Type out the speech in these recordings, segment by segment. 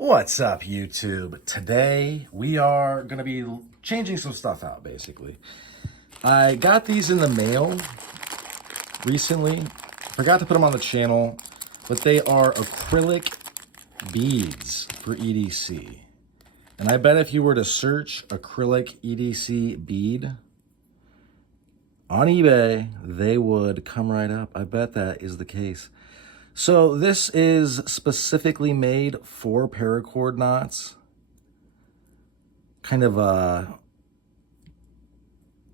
What's up, YouTube? Today we are going to be changing some stuff out, basically. I got these in the mail recently. Forgot to put them on the channel, but they are acrylic beads for EDC. And I bet if you were to search acrylic EDC bead on eBay, they would come right up. I bet that is the case. So this is specifically made for paracord knots. Kind of a,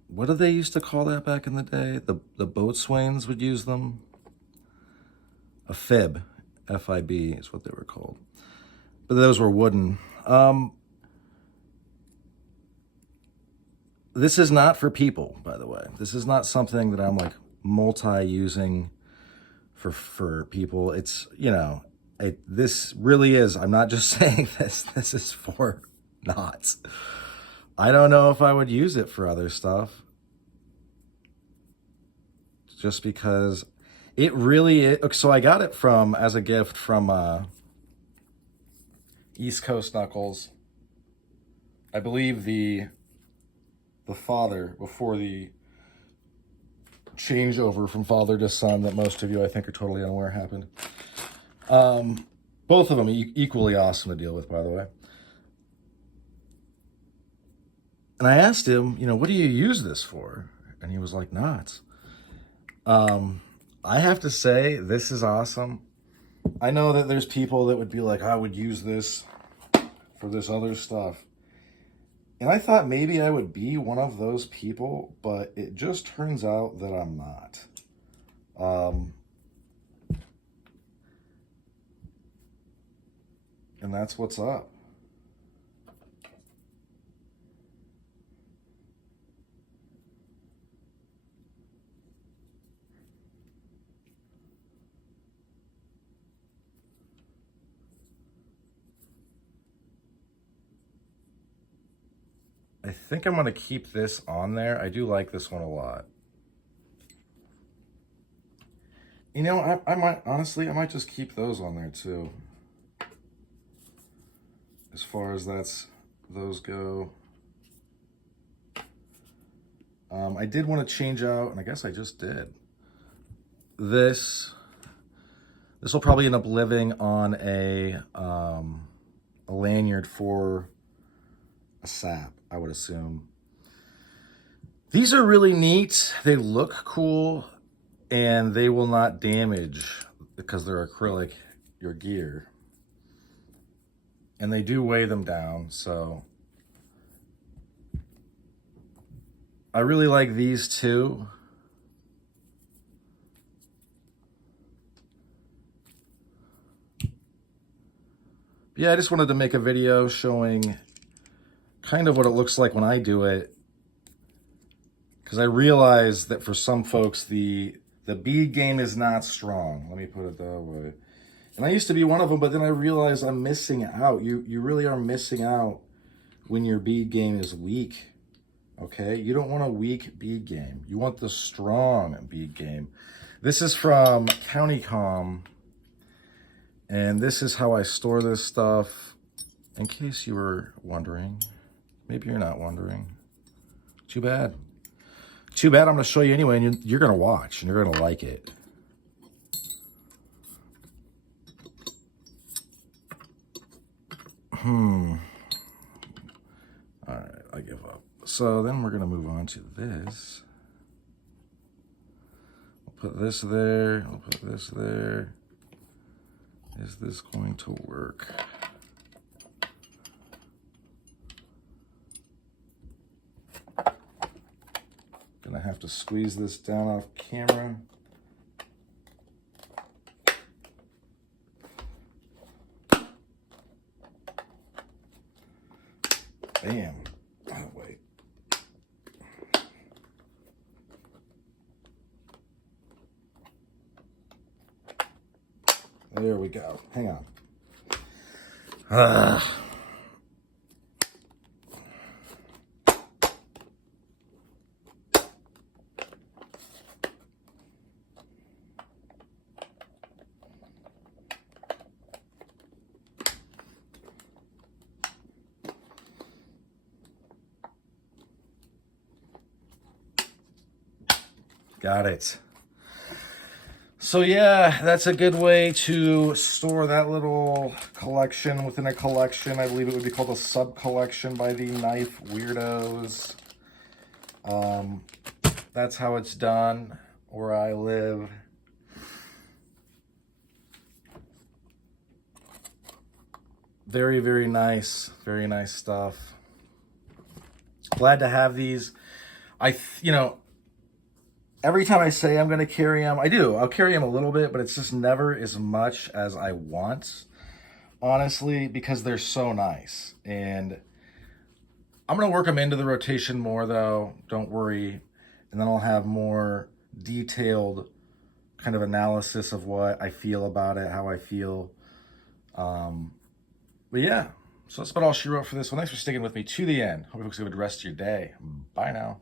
what did they used to call that back in the day? The boatswains would use them. A fib, F-I-B is what they were called. But those were wooden. This is not for people, by the way. This is not something that I'm like multi-using for people. It's, you know, this really is, I'm not just saying this is for knots. I don't know if I would use it for other stuff. Just because it really is. So I got it as a gift from East Coast Knuckles. I believe the father, before the changeover from father to son that most of you I think are totally unaware happened. Both of them equally awesome to deal with, by the way. And I asked him, you know, what do you use this for? And he was like, knots. I have to say, this is awesome. I know that there's people that would be like, I would use this for this other stuff. And I thought maybe I would be one of those people, but it just turns out that I'm not. And that's what's up. I think I'm going to keep this on there. I do like this one a lot. You know, I might, honestly, I might just keep those on there too. As far as those go. I did want to change out, and I guess I just did. This will probably end up living on a lanyard for a sap, I would assume. These are really neat. They look cool, and they will not damage, because they're acrylic, your gear. And they do weigh them down, so I really like these too. Yeah, I just wanted to make a video showing kind of what it looks like when I do it, because I realize that for some folks the bead game is not strong. Let me put it that way. And I used to be one of them, but then I realized I'm missing out. You really are missing out when your bead game is weak. Okay? You don't want a weak bead game. You want the strong bead game. This is from CountyCom. And this is how I store this stuff. In case you were wondering. Maybe you're not wondering. Too bad. Too bad. I'm going to show you anyway, and you're going to watch, and you're going to like it. All right, I give up. So then we're going to move on to this. We'll put this there. We'll put this there. Is this going to work? Gonna have to squeeze this down off camera. Bam. Oh, wait. There we go. Hang on. Got it. So yeah, that's a good way to store that little collection within a collection. I believe it would be called a sub-collection by the Knife Weirdos. That's how it's done where I live. Very, very nice stuff. Glad to have these. Every time I say I'm going to carry them, I do. I'll carry them a little bit, but it's just never as much as I want, honestly, because they're so nice. And I'm going to work them into the rotation more, though. Don't worry. And then I'll have more detailed kind of analysis of what I feel about it, how I feel. But yeah, so that's about all she wrote for this one. Thanks for sticking with me to the end. Hope you folks have a good rest of your day. Bye now.